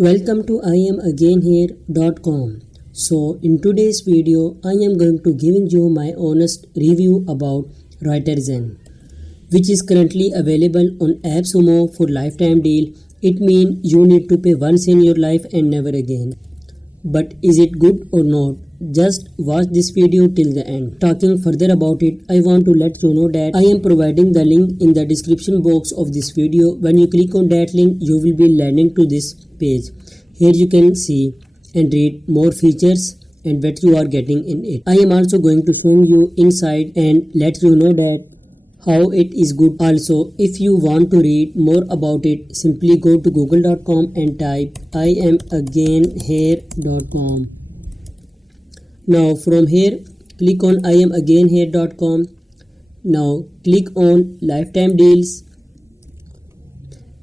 Welcome to IamAgainHere.com. So in today's video I am going to giving you my honest review about WriterZen, which is currently available on AppSumo for lifetime deal. It means you need to pay once in your life and never again. But is it good or not? Just watch this video till the end. Talking further about it, I want to let you know that I am providing the link in the description box of this video. When you click on that link, you will be landing to this page. Here you can see and read more features and what you are getting in it. I am also going to show you inside and let you know that how it is good. Also, if you want to read more about it, simply go to google.com and type IamAgainHere.com. Now from here, click on IamAgainHere.com. Now click on lifetime deals,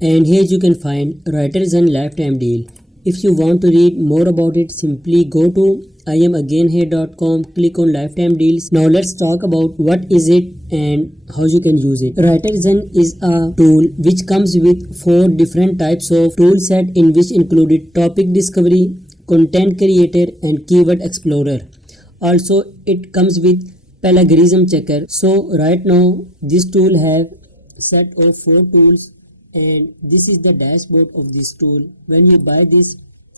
and here you can find WriterZen lifetime deal. If you want to read more about it, simply go to IamAgainHere.com, click on lifetime deals. Now let's talk about what is it and how you can use it. WriterZen is a tool which comes with 4 different types of tool set, in which included topic discovery, content creator and keyword explorer. Also it comes with plagiarism checker. So right now this tool have set of 4 tools, and this is the dashboard of this tool. When you buy this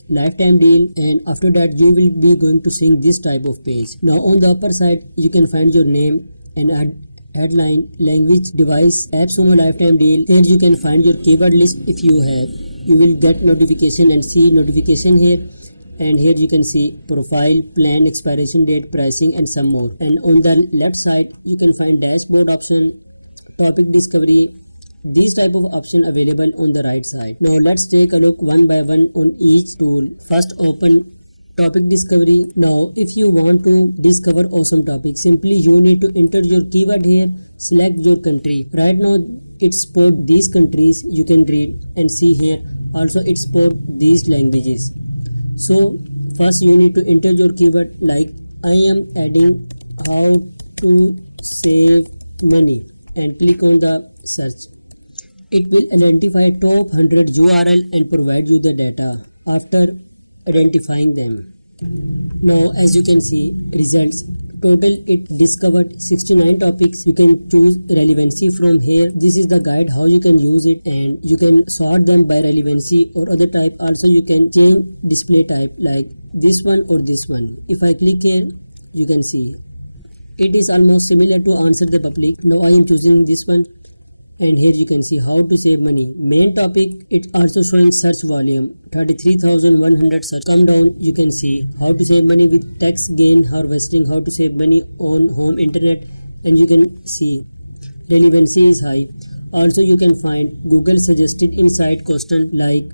lifetime deal, and after that you will be going to see this type of page. Now on the upper side you can find your name and headline, language, device, AppSumo lifetime deal. Here you can find your keyword list. If you have, you will get notification and see notification here. And here you can see profile, plan, expiration date, pricing and some more. And on the left side you can find dashboard option, topic discovery. These type of option available on the right side. Now let's take a look one by one on each tool. First, open topic discovery. Now if you want to discover awesome topics, simply you need to enter your keyword here, select your country. Right now it support these countries, you can read and see here. Also it support these languages. So first you need to enter your keyword, like I am adding how to save money, and click on the search. It will identify top 100 URL and provide you the data after identifying them. Now as you can see, results total, it discovered 69 topics. You can choose relevancy from here. This is the guide how you can use it, and you can sort them by relevancy or other type. Also you can change display type, like this one or this one. If I click here, you can see it is almost similar to answer the public. Now I am choosing this one. And here you can see how to save money. Main topic, it also showing search volume 33,100 search. Come down, you can see how to save money with text gain harvesting, how to save money on home internet, and you can see relevancy is high. Also you can find Google suggested inside question, like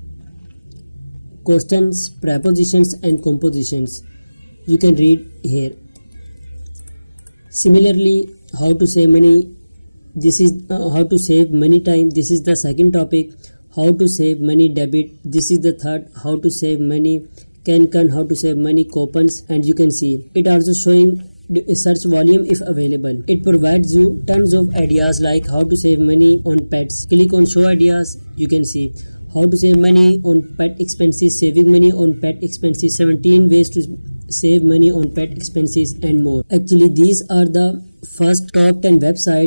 questions, prepositions and compositions. You can read here. Similarly, how to save money. This is the how to save money. This is the second topic. How to save money. This is the third, how to save money. How to save money. As you can see, it provide ideas like how to save money. Show ideas. You can see how to save money. Expensive. 17. Expensive. Fast talk website.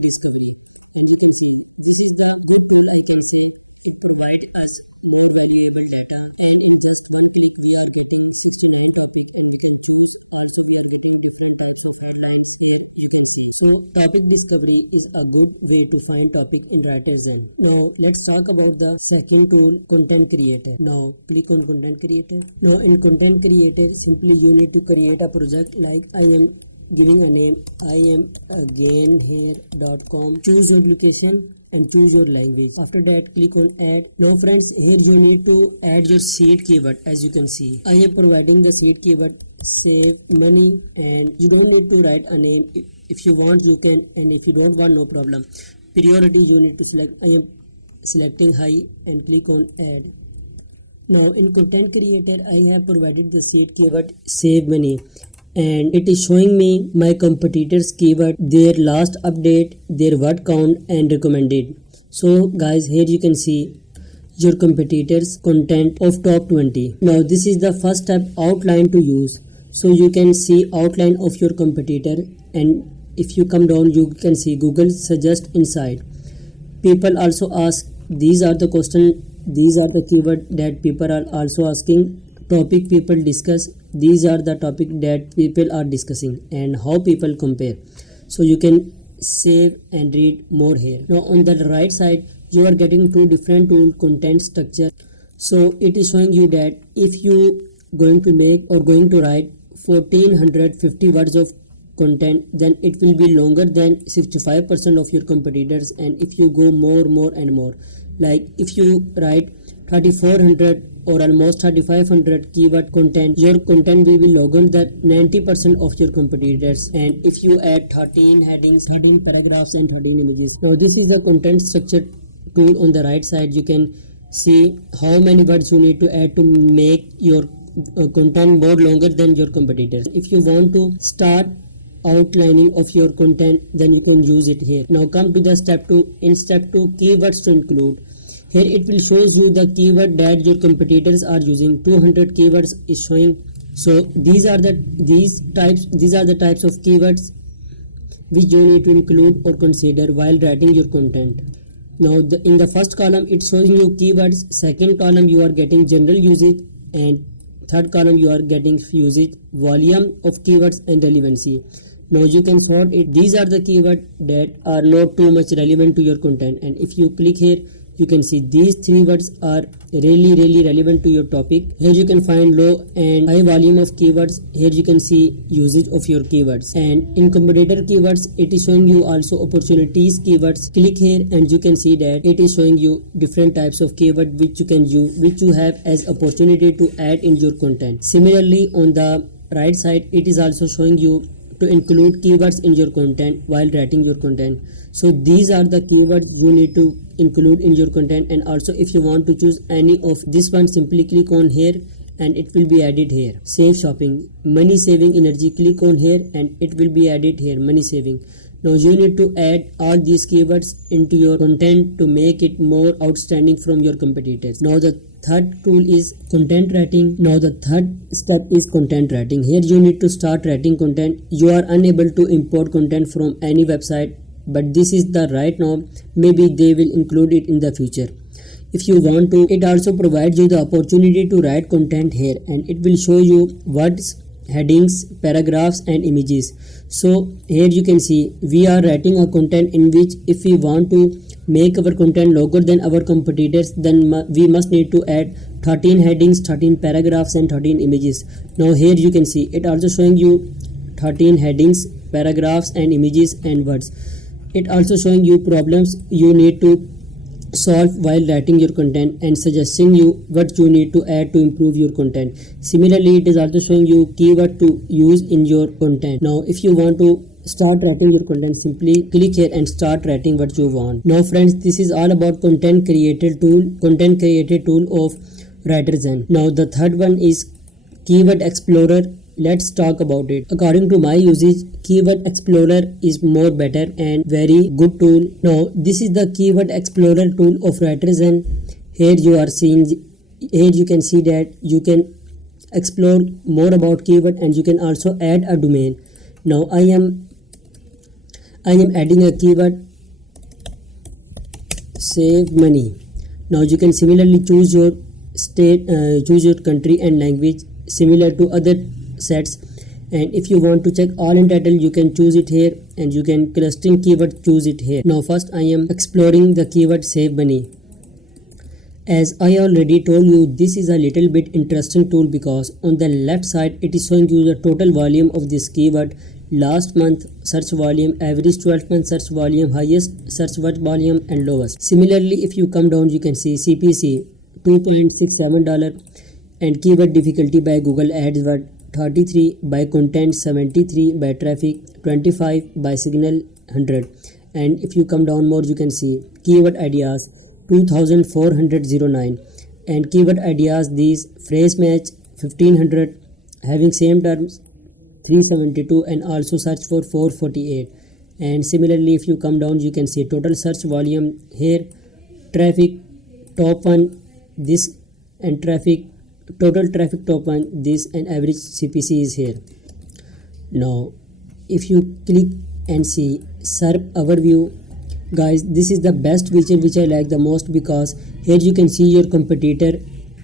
Discovery provide us valuable data, and so topic discovery is a good way to find topic in WriterZen. Now let's talk about the second tool, content creator. Now click on content creator. Now in content creator, simply you need to create a project, like I am giving a name, IamAgainHere.com. Choose your location and choose your language. After that, click on add. Now friends, here you need to add your seed keyword. As you can see, I am providing the seed keyword save money, and you don't need to write a name. If you want you can, and if you don't want, no problem. Priority you need to select. I am selecting high and click on add. Now in content creator, I have provided the seed keyword save money, and it is showing me my competitors keyword, their last update, their word count and recommended. So guys, here you can see your competitors content of top 20. Now this is the first step, outline to use. So you can see outline of your competitor, and if you come down you can see Google suggest inside. People also ask, these are the question, these are the keyword that people are also asking. Topic people discuss, these are the topic that people are discussing, and how people compare. So you can save and read more here. Now on the right side you are getting two different tool content structure. So it is showing you that if you going to make or going to write 1450 words of content, then it will be longer than 65% of your competitors. And if you go more and more, like if you write 3400 or almost 3500 keyword content, your content will be longer than 90% of your competitors. And if you add 13 headings, 13 paragraphs and 13 images. Now this is the content structure tool. On the right side you can see how many words you need to add to make your content more longer than your competitors. If you want to start outlining of your content, then you can use it here. Now come to the step 2. In step 2, keywords to include. Here it will shows you the keyword that your competitors are using. 200 keywords is showing. So these are the types of keywords which you need to include or consider while writing your content. Now in the first column it shows you keywords, second column you are getting general usage, and third column you are getting usage, volume of keywords and relevancy. Now you can sort it. These are the keywords that are not too much relevant to your content, and if you click here you can see these 3 words are really relevant to your topic. Here you can find low and high volume of keywords. Here you can see usage of your keywords, and in competitor keywords it is showing you also opportunities keywords. Click here and you can see that it is showing you different types of keyword which you can use, which you have as opportunity to add in your content. Similarly on the right side it is also showing you to include keywords in your content while writing your content. So these are the keywords you need to include in your content. And also if you want to choose any of this one, simply click on here and it will be added here. Save shopping, money saving energy, click on here and it will be added here, money saving. Now you need to add all these keywords into your content to make it more outstanding from your competitors. Now the third tool is content writing. Now the third step is content writing. Here you need to start writing content. You are unable to import content from any website, but this is the right now. Maybe they will include it in the future. If you want to, it also provides you the opportunity to write content here, and it will show you words, headings, paragraphs and images. So here you can see we are writing a content in which if we want to make our content longer than our competitors, then we must need to add 13 headings, 13 paragraphs and 13 images. Now here you can see it also showing you 13 headings, paragraphs and images and words. It also showing you problems you need to solve while writing your content and suggesting you what you need to add to improve your content. Similarly, it is also showing you keyword to use in your content. Now if you want to start writing your content, simply click here and start writing what you want. Now friends, this is all about content creator tool of WriterZen. Now the third one is Keyword Explorer. Let's talk about it. According to my usage, Keyword Explorer is more better and very good tool. Now this is the Keyword Explorer tool of WriterZen. Here you are seeing, here you can see that you can explore more about keyword and you can also add a domain. Now I am adding a keyword save money. Now you can similarly choose your state, choose your country and language similar to other sets. And if you want to check all in title, you can choose it here, and you can clustering keyword choose it here. Now first I am exploring the keyword save money. As I already told you, this is a little bit interesting tool because on the left side it is showing you the total volume of this keyword, last month search volume, average 12 month search volume, highest search word volume and lowest. Similarly, if you come down you can see CPC $2.67 and keyword difficulty by Google Ads word 33, by content 73, by traffic 25, by signal 100. And if you come down more you can see keyword ideas 2409 and keyword ideas these phrase match 1500, having same terms 372 and also search for 448. And similarly if you come down you can see total search volume here, traffic top one this, and traffic total traffic top one this, and average CPC is here. Now if you click and see SERP overview, guys, this is the best feature which I like the most because here you can see your competitor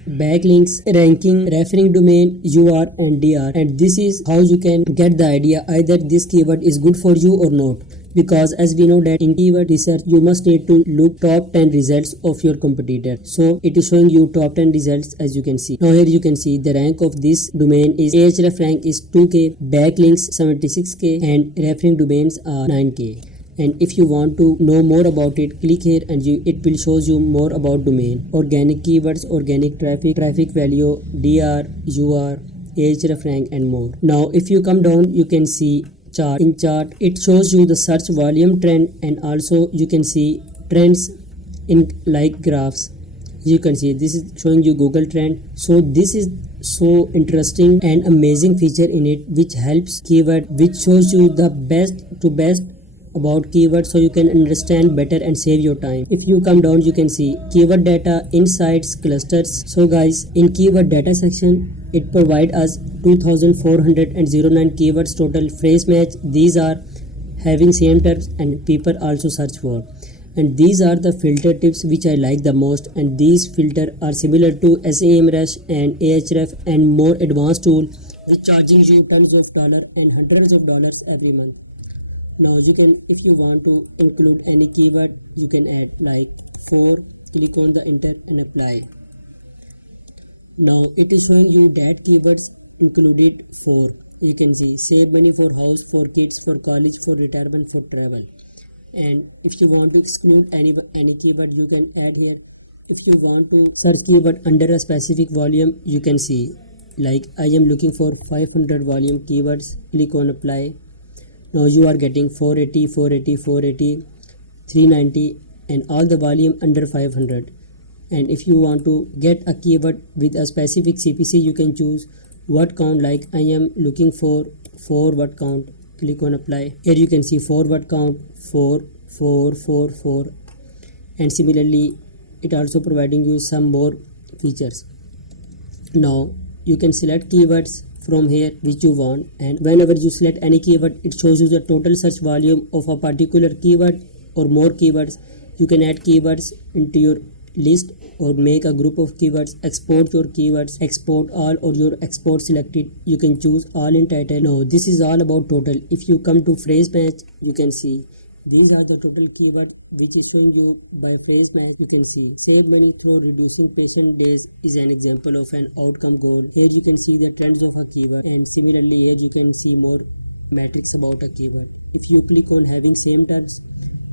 backlinks, ranking, referring domain, UR and DR, and this is how you can get the idea either this keyword is good for you or not, because as we know that in keyword research you must need to look top 10 results of your competitor. So it is showing you top 10 results as you can see. Now here you can see the rank of this domain is Ahref rank is 2k, backlinks 76k and referring domains are 9k. And if you want to know more about it, click here and it will shows you more about domain, organic keywords, organic traffic, traffic value, DR, UR, Ahref rank and more. Now if you come down you can see chart. In chart it shows you the search volume trend and also you can see trends in like graphs. You can see this is showing you Google trend. So this is so interesting and amazing feature in it which helps keyword, which shows you the best about keywords so you can understand better and save your time. If you come down you can see keyword data, insights, clusters. So guys, in keyword data section it provide us 2409 keywords total phrase match. These are having same terms and people also search for, and these are the filter tips which I like the most, and these filter are similar to SEMrush and Ahref and more advanced tool which charging you tons of dollars and hundreds of dollars every month. Now you can, if you want to include any keyword, you can add like 4, click on the enter and apply. Now it is showing you that keywords included 4. You can see save money for house, for kids, for college, for retirement, for travel. And if you want to exclude any keyword, you can add here. If you want to search keyword under a specific volume, you can see like I am looking for 500 volume keywords, click on apply. Now you are getting 480, 480, 480, 390 and all the volume under 500. And if you want to get a keyword with a specific CPC, you can choose word count, like I am looking for 4 word count, click on apply. Here you can see 4 word count, 4, 4, 4, 4. And similarly it also providing you some more features. Now you can select keywords from here which you want, and whenever you select any keyword it shows you the total search volume of a particular keyword or more keywords. You can add keywords into your list or make a group of keywords, export your keywords, export all or your export selected. You can choose all in title. Now this is all about total. If you come to phrase match, you can see these are the total keyword which is showing you by phrase match. You can see save money through reducing patient days is an example of an outcome goal. Here you can see the trends of a keyword, and similarly here you can see more metrics about a keyword. If you click on having same terms,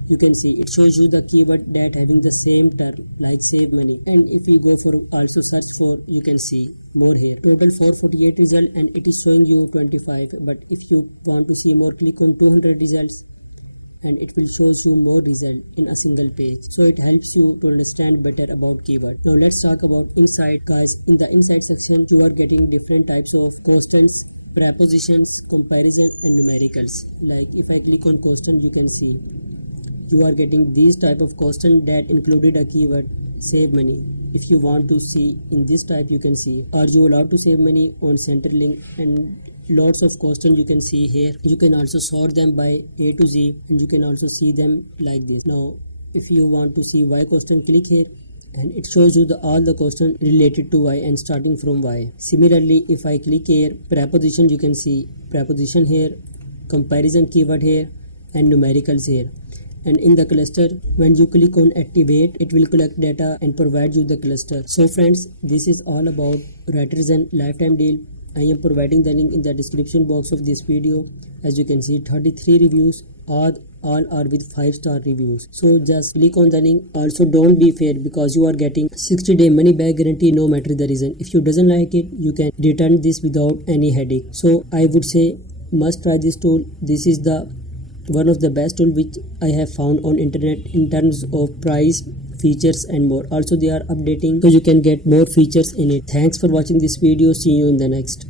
you can see it shows you the keyword that having the same term like save money. And if you go for also search for, you can see more here, total 448 result and it is showing you 25. But if you want to see more, click on 200 results and it will shows you more result in a single page. So it helps you to understand better about keyword. Now let's talk about insight, guys. In the insight section you are getting different types of questions, prepositions, comparison and numericals. Like if I click on question, you can see you are getting these type of question that included a keyword save money. If you want to see in this type, you can see are you allowed to save money on center link, and lots of questions you can see here. You can also sort them by A to Z and you can also see them like this. Now if you want to see why question, click here and it shows you all the question related to why and starting from why. Similarly if I click here preposition, you can see preposition here, comparison keyword here and numericals here. and in the cluster, when you click on activate, it will collect data and provide you the cluster. So friends, this is all about Writerzen lifetime deal. I am providing the link in the description box of this video. As you can see, 33 reviews, all are with 5-star reviews. So just click on the link. Also don't be fair, because you are getting 60-day money back guarantee no matter the reason. If you doesn't like it, you can return this without any headache. So I would say must try this tool. This is the one of the best tool which I have found on internet in terms of price, features and more. Also they are updating, so you can get more features in it. Thanks for watching this video. See you in the next.